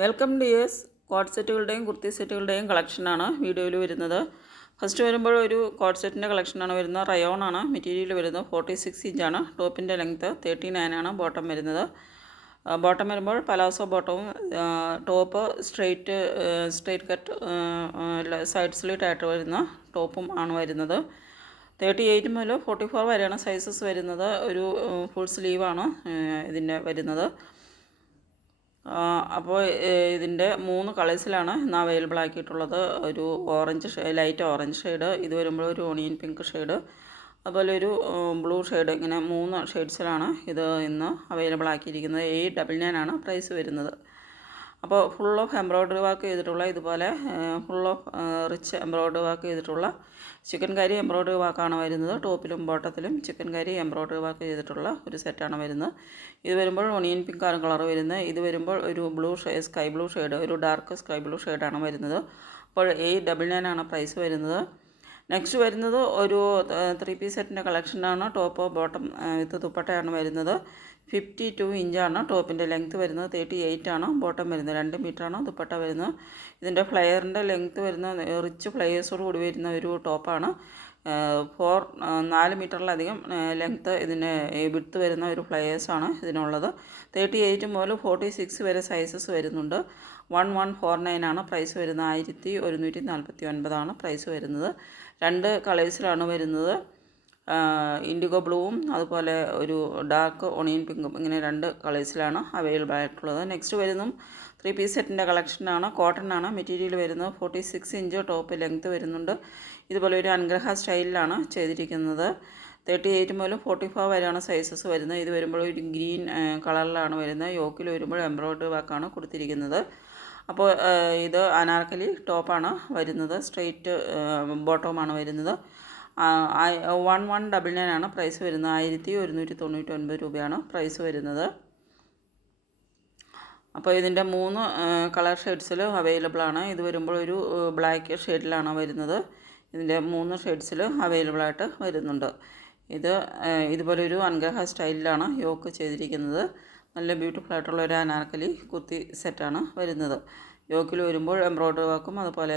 Welcome dears coord സെറ്റുകളുടെയും കുർത്തി സെറ്റുകളുടെയും കളക്ഷനാണ് വീഡിയോയിൽ വരുന്നത്. ഫസ്റ്റ് വരുമ്പോൾ ഒരു കോഡ് സെറ്റിന്റെ കളക്ഷനാണ് വരുന്നത്. റയോൺ ആണ്. മെറ്റീരിയൽ വരുന്നത് ഫോർട്ടി സിക്സ് ഇഞ്ചാണ് ടോപ്പിന്റെ ലെങ്ത്ത് തേർട്ടി നയനാണ് ബോട്ടം വരുന്നത്. ബോട്ടം വരുമ്പോൾ palazzo ബോട്ടവും top straight straight cut side slit ആയിട്ട് വരുന്ന ടോപ്പും ആണ് വരുന്നത്. തേർട്ടി എയ്റ്റ് മുതൽ ഫോർട്ടി ഫോർ വരെയാണ് സൈസസ് വരുന്നത്. ഒരു ഫുൾ സ്ലീവാണ് ഇതിന്റെ വരുന്നത്. അപ്പോൾ ഇതിന്റെ മൂന്ന് കളേഴ്സിലാണ് ഇന്ന് അവൈലബിൾ ആക്കിയിട്ടുള്ളത്. ഒരു ഓറഞ്ച് ലൈറ്റ് ഓറഞ്ച് ഷെയ്ഡ് ഇത് വരുമ്പോൾ ഒരു ഓണിയൻ പിങ്ക് ഷെയ്ഡ് അതുപോലെ ഒരു ബ്ലൂ ഷെയ്ഡ് ഇങ്ങനെ മൂന്ന് ഷെയ്ഡ്സിലാണ് ഇത് ഇന്ന് അവൈലബിൾ ആക്കിയിരിക്കുന്നത്. എയ്റ്റ് ഡബിൾ നയൻ ആണ് പ്രൈസ് വരുന്നത്. അപ്പോൾ ഫുൾ ഓഫ് എംബ്രോയ്ഡറി വർക്ക് ചെയ്തിട്ടുള്ള ഇതുപോലെ full of rich embroidery work ചെയ്തിട്ടുള്ള ചിക്കൻ കരി എംബ്രോയ്ഡറി വർക്കാണ് വരുന്നത്. ടോപ്പിലും ബോട്ടത്തിലും ചിക്കൻ കരി എംബ്രോയ്ഡറി വർക്ക് ചെയ്തിട്ടുള്ള ഒരു സെറ്റാണ് വരുന്നത്. ഇത് വരുമ്പോൾ ഒണിയൻ പിങ്ക് ആണ് കളർ വരുന്നത്. ഇത് വരുമ്പോൾ ഒരു ബ്ലൂ സ്കൈ ബ്ലൂ ഷെയ്ഡ് ഒരു ഡാർക്ക് സ്കൈ ബ്ലൂ ഷെയ്ഡാണ് വരുന്നത്. അപ്പോൾ എയ്റ്റ് ഡബിൾ നയൻ ആണ് പ്രൈസ് വരുന്നത്. നെക്സ്റ്റ് വരുന്നത് ഒരു ത്രീ പീസ് സെറ്റിന്റെ കളക്ഷനാണ് ടോപ്പ് ബോട്ടം വിത്ത് ദുപ്പട്ടയാണ് വരുന്നത്. ഫിഫ്റ്റി ടു ഇഞ്ചാണ് ടോപ്പിന്റെ ലെങ്ത്ത് വരുന്നത് തേർട്ടി എയ്റ്റ് ആണ്. ബോട്ടം വരുന്നത് രണ്ട് മീറ്ററാണ് ദുപ്പട്ട വരുന്നത്. ഇതിന്റെ ഫ്ലെയറിന്റെ ലെങ്ത്ത് വരുന്ന റിച്ച് ഫ്ലെയേഴ്സോട് കൂടി വരുന്ന ഒരു ടോപ്പാണ് ഫോർ നാല് മീറ്ററിലധികം ലെങ്ത്ത് ഇതിന് വിടുത്ത് വരുന്ന ഒരു ഫ്ലെയേഴ്സാണ് ഇതിനുള്ളത്. തേർട്ടി എയ്റ്റ് മുതൽ ഫോർട്ടി സിക്സ് വരെ സൈസസ് വരുന്നുണ്ട്. വൺ വൺ ഫോർ നയൻ ആണ് പ്രൈസ് വരുന്നത്. ആയിരത്തി ഒരുന്നൂറ്റി നാൽപ്പത്തി ഒൻപതാണ് പ്രൈസ് വരുന്നത്. രണ്ട് കളേഴ്സിലാണ് വരുന്നത്. ഇൻഡിഗോ ബ്ലൂവും അതുപോലെ ഒരു ഡാർക്ക് ഒണിയൻ പിങ്കും ഇങ്ങനെ രണ്ട് കളേഴ്സിലാണ് അവൈലബിൾ ആയിട്ടുള്ളത്. നെക്സ്റ്റ് വരുന്നതും ത്രീ പീസ് സെറ്റിന്റെ കളക്ഷനാണ്. കോട്ടൺ ആണ് മെറ്റീരിയൽ വരുന്നത്. Forty six inch top length വരുന്നുണ്ട്. ഇതുപോലെ ഒരു അനുഗ്രഹ സ്റ്റൈലിലാണ് ചെയ്തിരിക്കുന്നത്. തേർട്ടി എയ്റ്റ് മുതൽ ഫോർട്ടി ഫോർ വരെയാണ് സൈസസ് വരുന്നത്. ഇത് വരുമ്പോൾ ഒരു ഗ്രീൻ കളറിലാണ് വരുന്നത്. യോക്കിൽ വരുമ്പോൾ എംബ്രോയിഡറി വർക്കാണ് കൊടുത്തിരിക്കുന്നത്. അപ്പോൾ ഇത് അനാർക്കലി ടോപ്പാണ് വരുന്നത്. സ്ട്രെയിറ്റ് ബോട്ടവുമാണ് വരുന്നത്. വൺ വൺ ഡബിൾ നയൻ ആണ് പ്രൈസ് വരുന്നത്. ആയിരത്തി ഒരുന്നൂറ്റി തൊണ്ണൂറ്റി ഒൻപത് രൂപയാണ് പ്രൈസ് വരുന്നത്. അപ്പോൾ ഇതിന്റെ മൂന്ന് കളർ ഷെയ്ഡ്സിൽ അവൈലബിൾ ആണ്. ഇത് വരുമ്പോൾ ഒരു ബ്ലാക്ക് ഷെയ്ഡിലാണ് വരുന്നത്. ഇതിന്റെ മൂന്ന് ഷെയ്ഡ്സിൽ അവൈലബിൾ ആയിട്ട് വരുന്നുണ്ട്. ഇത് ഇതുപോലെ ഒരു സ്റ്റൈലിലാണ് യോക്ക് ചെയ്തിരിക്കുന്നത്. നല്ല ബ്യൂട്ടിഫുൾ ആയിട്ടുള്ള ഒരു അനാർക്കലി കുത്തി സെറ്റാണ് വരുന്നത്. യോക്കിൽ വരുമ്പോൾ എംബ്രോയ്ഡറി വർക്കും അതുപോലെ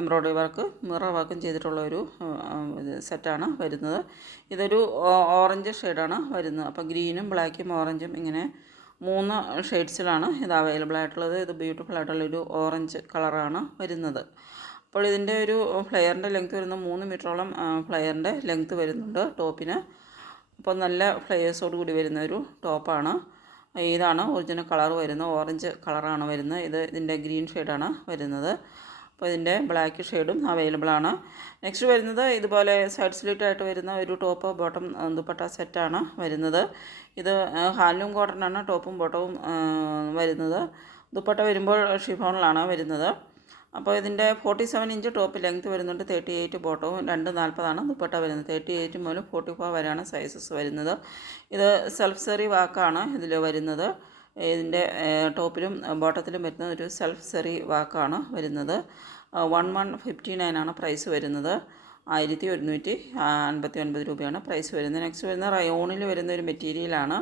എംബ്രോയ്ഡറി വർക്ക് മിറ വർക്കും ചെയ്തിട്ടുള്ള ഒരു സെറ്റാണ് വരുന്നത്. ഇതൊരു ഓറഞ്ച് ഷെയ്ഡാണ് വരുന്നത്. അപ്പോൾ ഗ്രീനും ബ്ലാക്കും ഓറഞ്ചും ഇങ്ങനെ മൂന്ന് ഷെയ്ഡ്സിലാണ് ഇത് അവൈലബിൾ ആയിട്ടുള്ളത്. ഇത് ബ്യൂട്ടിഫുൾ ആയിട്ടുള്ള ഒരു ഓറഞ്ച് കളറാണ് വരുന്നത്. അപ്പോൾ ഇതിന്റെ ഒരു ഫ്ലെയറിന്റെ ലെങ്ത് വരുന്ന മൂന്ന് മീറ്ററോളം ഫ്ലെയറിന്റെ ലെങ്ത് വരുന്നുണ്ട് ടോപ്പിന്. അപ്പോൾ നല്ല ഫ്ലെയേഴ്സോട് കൂടി വരുന്ന ഒരു ടോപ്പാണ്. ഇതാണ് ഒറിജിനൽ കളർ വരുന്നത്. ഓറഞ്ച് കളറാണ് വരുന്നത്. ഇത് ഇതിന്റെ ഗ്രീൻ ഷെയ്ഡാണ് വരുന്നത്. അപ്പോൾ ഇതിന്റെ ബ്ലാക്ക് ഷെയ്ഡും അവൈലബിൾ ആണ്. നെക്സ്റ്റ് വരുന്നത് ഇതുപോലെ സൈഡ് സ്ലിറ്റായിട്ട് വരുന്ന ഒരു ടോപ്പ് ബോട്ടം ദുപ്പട്ട സെറ്റാണ് വരുന്നത്. ഇത് ഹാലും കോട്ടനാണ് ടോപ്പും ബോട്ടവും വരുന്നത്. ദുപ്പട്ട വരുമ്പോൾ ഷിഫോണിലാണ് വരുന്നത്. അപ്പോൾ ഇതിന്റെ forty seven inch top length വരുന്നുണ്ട് തേർട്ടി എയ്റ്റ് ബോട്ടവും രണ്ട് നാൽപ്പതാണ് ദുപ്പട്ട വരുന്നത്. തേർട്ടി എയ്റ്റ് മുതൽ ഫോർട്ടി ഫോർ വരെയാണ് സൈസസ് വരുന്നത്. ഇത് സെൽഫ് സെറി വാക്കാണ് ഇതിൽ വരുന്നത്. ഇതിന്റെ ടോപ്പിലും ബോട്ടത്തിലും വരുന്ന ഒരു സെൽഫ് സെറി വാക്കാണ് വരുന്നത്. വൺ വൺ ഫിഫ്റ്റി നയനാണ് പ്രൈസ് വരുന്നത്. ആയിരത്തി ഒരുന്നൂറ്റി അൻപത്തി ഒൻപത് രൂപയാണ് പ്രൈസ് വരുന്നത്. നെക്സ്റ്റ് വരുന്ന റയോണിൽ വരുന്ന ഒരു മെറ്റീരിയലാണ്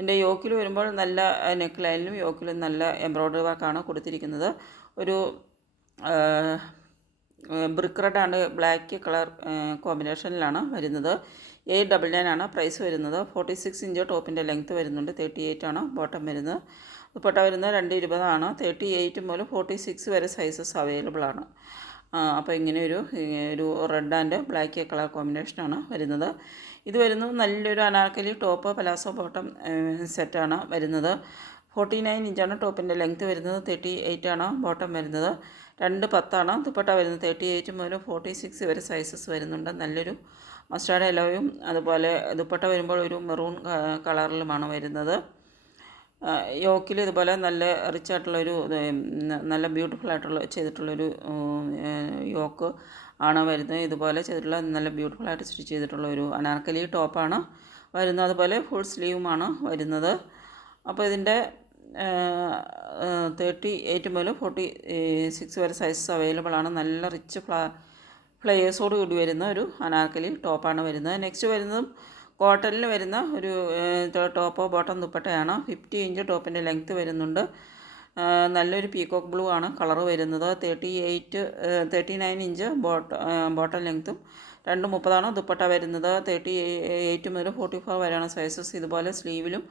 എന്റെ യോക്കിൽ വരുമ്പോൾ നല്ല നെക്ക് ലൈനിലും യോക്കിലും നല്ല എംബ്രോയ്ഡറി വർക്കാണ് കൊടുത്തിരിക്കുന്നത്. ഒരു brick red and black colour കോമ്പിനേഷനിലാണ് വരുന്നത്. എയ്റ്റ് ഡബിൾ നയൻ ആണ് പ്രൈസ് വരുന്നത്. ഫോർട്ടി സിക്സ് ഇഞ്ച് ടോപ്പിന്റെ ലെങ്ത്ത് വരുന്നുണ്ട്. തേർട്ടി എയ്റ്റ് ആണ് ബോട്ടം വരുന്നത്. ദുപ്പട്ട വരുന്നത് രണ്ട് ഇരുപതാണ് തേർട്ടി എയ്റ്റ് മുതൽ ഫോർട്ടി സിക്സ് വരെ സൈസസ് അവൈലബിൾ ആണ്. അപ്പോൾ ഇങ്ങനെ ഒരു ഒരു റെഡ് ആൻഡ് ബ്ലാക്ക് കളർ കോമ്പിനേഷനാണ് വരുന്നത്. ഇത് വരുന്നത് നല്ലൊരു അനാർക്കലി ടോപ്പ് പലാസോ ബോട്ടം സെറ്റാണ് വരുന്നത്. ഫോർട്ടി നയൻ ഇഞ്ചാണ് ടോപ്പിന്റെ ലെങ്ത്ത് വരുന്നത്. തേർട്ടി എയ്റ്റ് ആണ് ബോട്ടം വരുന്നത്. രണ്ട് പത്താണ് ദുപ്പട്ട വരുന്നത് തേർട്ടി എയ്റ്റ് മുതൽ ഫോർട്ടി സിക്സ് വരെ സൈസസ് വരുന്നുണ്ട്. നല്ലൊരു മസ്റ്റാർഡ് എലോയും അതുപോലെ ദുപ്പട്ട വരുമ്പോൾ ഒരു മെറൂൺ കളറിലുമാണ് വരുന്നത്. യോക്കിൽ ഇതുപോലെ നല്ല റിച്ച് ആയിട്ടുള്ളൊരു നല്ല ബ്യൂട്ടിഫുൾ ആയിട്ടുള്ള ചെയ്തിട്ടുള്ളൊരു യോക്ക് ആണ് വരുന്നത്. ഇതുപോലെ ചെയ്തിട്ടുള്ള നല്ല ബ്യൂട്ടിഫുൾ ആയിട്ട് സ്റ്റിച്ച് ചെയ്തിട്ടുള്ള ഒരു അനാർക്കലി ടോപ്പാണ് വരുന്നത്. അതുപോലെ ഫുൾ സ്ലീവുമാണ് വരുന്നത്. അപ്പോൾ ഇതിന്റെ തേർട്ടി എയ്റ്റ് മുതൽ ഫോർട്ടി സിക്സ് വരെ സൈസസ് അവൈലബിൾ ആണ്. നല്ല റിച്ച് ഫ്ലാ ഫ്ലെയേഴ്സോട് കൂടി വരുന്ന ഒരു അനാർക്കലി ടോപ്പാണ് വരുന്നത്. നെക്സ്റ്റ് വരുന്നതും കോട്ടണിൽ വരുന്ന ഒരു ടോപ്പോ ബോട്ടം ദുപ്പട്ടയാണ്. ഫിഫ്റ്റി ഇഞ്ച് ടോപ്പിന്റെ ലെങ്ത്ത് വരുന്നുണ്ട്. നല്ലൊരു പീകോക്ക് ബ്ലൂ ആണ് കളർ വരുന്നത്. Thirty eight thirty nine inch ബോട്ട bottom ലെങ്ത്തും രണ്ട് മുപ്പതാണ് ദുപ്പട്ട വരുന്നത്. തേർട്ടി എയ്റ്റ് മുതൽ ഫോർട്ടി ഫോർ വരെയാണ് സൈസസ് ഇതുപോലെ സ്ലീവിലും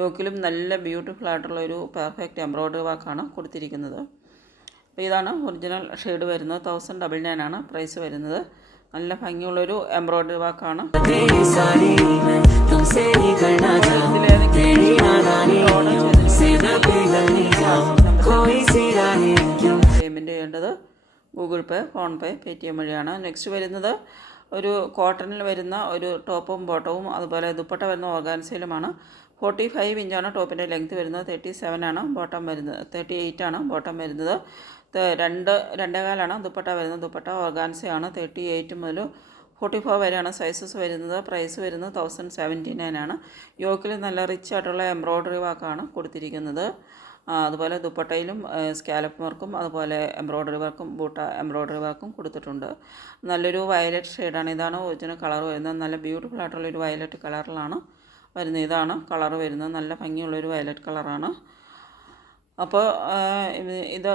യോക്കിലും നല്ല ബ്യൂട്ടിഫുൾ ആയിട്ടുള്ള ഒരു പെർഫെക്റ്റ് എംബ്രോയ്ഡറി വർക്കാണ് കൊടുത്തിരിക്കുന്നത്. അപ്പോൾ ഇതാണ് ഒറിജിനൽ ഷെയ്ഡ് വരുന്നത്. തൗസൻഡ് ഡബിൾ നയൻ ആണ് പ്രൈസ് വരുന്നത്. നല്ല ഭംഗിയുള്ളൊരു എംബ്രോയ്ഡറി വർക്കാണ് പേയ്മെന്റ് ചെയ്യേണ്ടത് Google Pay PhonePe Paytm വഴിയാണ്. നെക്സ്റ്റ് വരുന്നത് ഒരു കോട്ടണിൽ വരുന്ന ഒരു ടോപ്പും ബോട്ടവും അതുപോലെ ദുപ്പട്ട വരുന്ന ഓർഗാൻസയിലുമാണ് ഫോർട്ടി ഫൈവ് ഇഞ്ചാണ് ടോപ്പിന്റെ ലെങ്ത് വരുന്നത്. തേർട്ടി സെവൻ ആണ് ബോട്ടം വരുന്നത്. തേർട്ടി എയ്റ്റ് ആണ് ബോട്ടം വരുന്നത്. രണ്ട് രണ്ടേകാലാണ് ദുപ്പട്ട വരുന്നത്. ദുപ്പട്ട ഓർഗാൻസയാണ്. തേർട്ടി എയ്റ്റ് മുതൽ ഫോർട്ടി ഫോർ വരെയാണ് സൈസസ് വരുന്നത്. പ്രൈസ് വരുന്നത് തൗസൻഡ് സെവന്റി നയൻ ആണ്. യോക്കിൽ നല്ല റിച്ച് ആയിട്ടുള്ള എംബ്രോയ്ഡറി വർക്കാണ് കൊടുത്തിരിക്കുന്നത്. അതുപോലെ ദുപ്പട്ടയിലും സ്കാലപ്പ് വർക്കും അതുപോലെ എംബ്രോയ്ഡറി വർക്കും ബൂട്ട എംബ്രോയ്ഡറി വർക്കും കൊടുത്തിട്ടുണ്ട്. നല്ലൊരു വയലറ്റ് ഷെയ്ഡാണ് ഇതാണ് ഒറിജിനൽ കളർ വരുന്നത്. നല്ല ബ്യൂട്ടിഫുൾ ആയിട്ടുള്ള ഒരു വയലറ്റ് കളറിലാണ് വരുന്നത്. ഇതാണ് കളർ വരുന്നത്. നല്ല ഭംഗിയുള്ളൊരു വയലറ്റ് കളറാണ് അപ്പോൾ ഇത്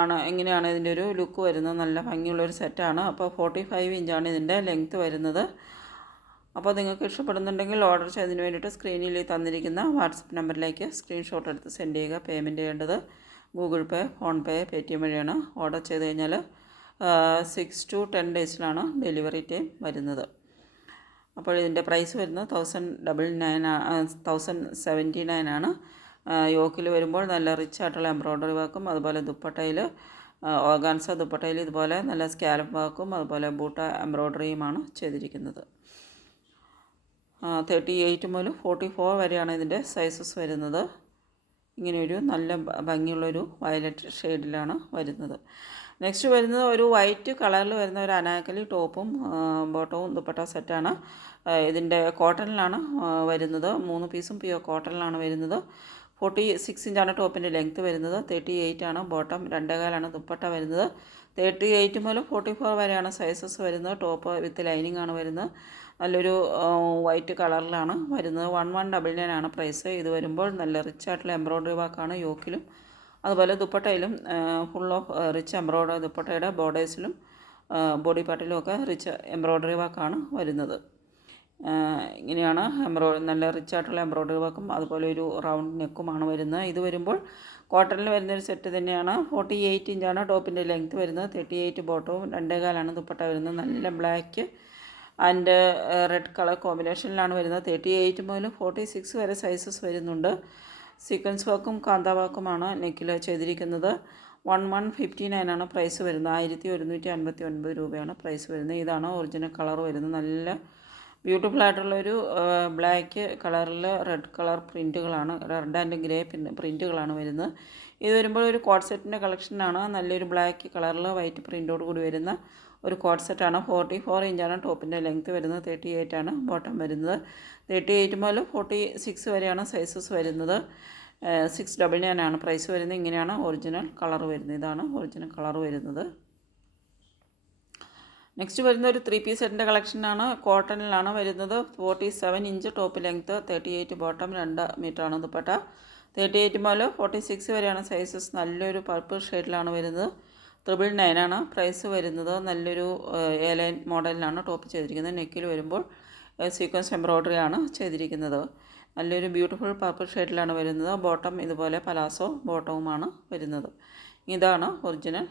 ആണ് എങ്ങനെയാണ് ഇതിന്റെ ഒരു ലുക്ക് വരുന്നത്. നല്ല ഭംഗിയുള്ളൊരു സെറ്റാണ്. അപ്പോൾ ഫോർട്ടി ഫൈവ് ഇഞ്ചാണ് ഇതിന്റെ ലെങ്ത്ത് വരുന്നത്. അപ്പോൾ നിങ്ങൾക്ക് ഇഷ്ടപ്പെടുന്നുണ്ടെങ്കിൽ ഓർഡർ ചെയ്തതിന് വേണ്ടിയിട്ട് സ്ക്രീനിൽ തന്നിരിക്കുന്ന വാട്സപ്പ് നമ്പറിലേക്ക് സ്ക്രീൻഷോട്ട് എടുത്ത് സെൻഡ് ചെയ്യുക. പേയ്മെന്റ് ചെയ്യേണ്ടത് Google Pay PhonePe Paytm വഴിയാണ്. ഓർഡർ ചെയ്ത് കഴിഞ്ഞാൽ സിക്സ് ടു ടെൻ ഡേയ്സിലാണ് ഡെലിവറി ടൈം വരുന്നത്. അപ്പോൾ ഇതിന്റെ പ്രൈസ് വരുന്നത് thousand double nine thousand seventy nine ആണ്. യോക്കിൽ വരുമ്പോൾ നല്ല റിച്ച് ആയിട്ടുള്ള എംബ്രോയ്ഡറി വർക്കും അതുപോലെ ദുപ്പട്ടയിൽ ഓർഗാൻസ ദുപ്പട്ടയിൽ ഇതുപോലെ നല്ല സ്കാലപ്പ് വർക്കും അതുപോലെ ബൂട്ട എംബ്രോയ്ഡറിയുമാണ് ചെയ്തിരിക്കുന്നത്. തേർട്ടി എയ്റ്റ് മുതൽ ഫോർട്ടി ഫോർ വരെയാണ് ഇതിന്റെ സൈസസ് വരുന്നത്. ഇങ്ങനെയൊരു നല്ല ഭംഗിയുള്ളൊരു വയലറ്റ് ഷെയ്ഡിലാണ് വരുന്നത്. നെക്സ്റ്റ് വരുന്നത് ഒരു വൈറ്റ് കളറിൽ വരുന്ന ഒരു അനാക്കലി ടോപ്പും ബോട്ടവും ദുപ്പട്ട സെറ്റാണ് ഇതിന്റെ കോട്ടണിലാണ് വരുന്നത്. മൂന്ന് പീസും പ്യുവർ കോട്ടണിലാണ് വരുന്നത്. ഫോർട്ടി സിക്സ് ഇഞ്ചാണ് ടോപ്പിന്റെ ലെങ്ത്ത് വരുന്നത്. തേർട്ടി എയ്റ്റ് ആണ് ബോട്ടം. രണ്ടേകാലാണ് ദുപ്പട്ട വരുന്നത്. തേർട്ടി എയ്റ്റ് മുതൽ ഫോർട്ടി ഫോർ വരെയാണ് സൈസസ് വരുന്നത്. ടോപ്പ് വിത്ത് ലൈനിങ് ആണ് വരുന്നത്. നല്ലൊരു വൈറ്റ് കളറിലാണ് വരുന്നത്. വൺ വൺ ഡബിൾ നയൻ ആണ് പ്രൈസ്. ഇത് വരുമ്പോൾ നല്ല റിച്ച് ആയിട്ടുള്ള എംബ്രോയ്ഡറി വർക്കാണ് യോക്കിലും. അതുപോലെ ദുപ്പട്ടയിലും ഫുൾ ഓഫ് റിച്ച് എംബ്രോയ്ഡറി ദുപ്പട്ടയുടെ ബോർഡേഴ്സിലും ബോഡി പാർട്ടിലും ഒക്കെ റിച്ച് എംബ്രോയ്ഡറി വർക്കാണ് വരുന്നത്. ഇങ്ങനെയാണ് എംബ്രോ നല്ല റിച്ച് ആയിട്ടുള്ള എംബ്രോയ്ഡറി വർക്കും അതുപോലെ ഒരു റൗണ്ട് നെക്കുമാണ് വരുന്നത്. ഇത് വരുമ്പോൾ കോട്ടണിൽ വരുന്നൊരു സെറ്റ് തന്നെയാണ്. ഫോർട്ടി എയ്റ്റ് ഇഞ്ചാണ് ടോപ്പിന്റെ ലെങ്ത് വരുന്നത്. തേർട്ടി എയ്റ്റ് ബോട്ടവും രണ്ടേകാലാണ് ദുപ്പട്ട വരുന്നത്. നല്ല ബ്ലാക്ക് ആൻഡ് റെഡ് കളർ കോമ്പിനേഷനിലാണ് വരുന്നത്. തേർട്ടി എയ്റ്റ് മുതൽ ഫോർട്ടി സിക്സ് വരെ സൈസസ് വരുന്നുണ്ട്. സീക്വൻസ് വർക്കും കാന്ത വർക്കുമാണ് നെക്കിൽ ചെയ്തിരിക്കുന്നത്. വൺ വൺ ഫിഫ്റ്റി നയനാണ് പ്രൈസ് വരുന്നത്. ആയിരത്തി ഒരുന്നൂറ്റി അൻപത്തി ഒൻപത് രൂപയാണ് പ്രൈസ് വരുന്നത്. ഇതാണ് ഒറിജിനൽ കളർ വരുന്നത്. നല്ല ബ്യൂട്ടിഫുൾ ആയിട്ടുള്ളൊരു ബ്ലാക്ക് കളറിൽ റെഡ് കളർ പ്രിന്റുകളാണ് റെഡ് ആൻഡ് ഗ്രേ പ്രിന്റുകളാണ് വരുന്നത്. ഇത് വരുമ്പോൾ ഒരു കോഡ് സെറ്റിന്റെ കളക്ഷനാണ്. നല്ലൊരു ബ്ലാക്ക് കളറിൽ വൈറ്റ് പ്രിന്റോട് കൂടി വരുന്ന ഒരു കോഡ് സെറ്റാണ്. ഫോർട്ടി ഫോർ ഇഞ്ചാണ് ടോപ്പിന്റെ ലെങ്ത്ത് വരുന്നത്. തേർട്ടി എയ്റ്റ് ആണ് ബോട്ടം വരുന്നത്. തേർട്ടി എയ്റ്റ് മുതൽ ഫോർട്ടി സിക്സ് വരെയാണ് സൈസസ് വരുന്നത്. സിക്സ് ഡബിൾ നയൻ ആണ്. പ്രൈസ് വരുന്നത് ഇങ്ങനെയാണ്. ഒറിജിനൽ കളർ വരുന്നത്. ഇതാണ് ഒറിജിനൽ കളർ വരുന്നത്. നെക്സ്റ്റ് വരുന്ന ഒരു ത്രീ പീസ് സെറ്റിന്റെ കളക്ഷനാണ് കോട്ടണിലാണ് വരുന്നത് forty seven inch top length thirty eight bottom രണ്ട് ആണ് ദുപ്പട്ട. തേർട്ടി എയ്റ്റ് മുതൽ ഫോർട്ടി സിക്സ് വരെയാണ് സൈസസ് നല്ലൊരു പർപ്പിൾ ഷെയ്ഡിലാണ് വരുന്നത്. ത്രിബിൾ ആണ് പ്രൈസ് വരുന്നത്. നല്ലൊരു എ ലൈൻ മോഡലിലാണ് ടോപ്പ് ചെയ്തിരിക്കുന്നത്. നെക്കിൽ വരുമ്പോൾ സീക്വൻസ് എംബ്രോയ്ഡറി ആണ് ചെയ്തിരിക്കുന്നത്. നല്ലൊരു ബ്യൂട്ടിഫുൾ പർപ്പിൾ ഷെയ്ഡിലാണ് വരുന്നത്. ബോട്ടം ഇതുപോലെ പലാസോ ബോട്ടവുമാണ് വരുന്നത്. ഇതാണ് ഒറിജിനൽ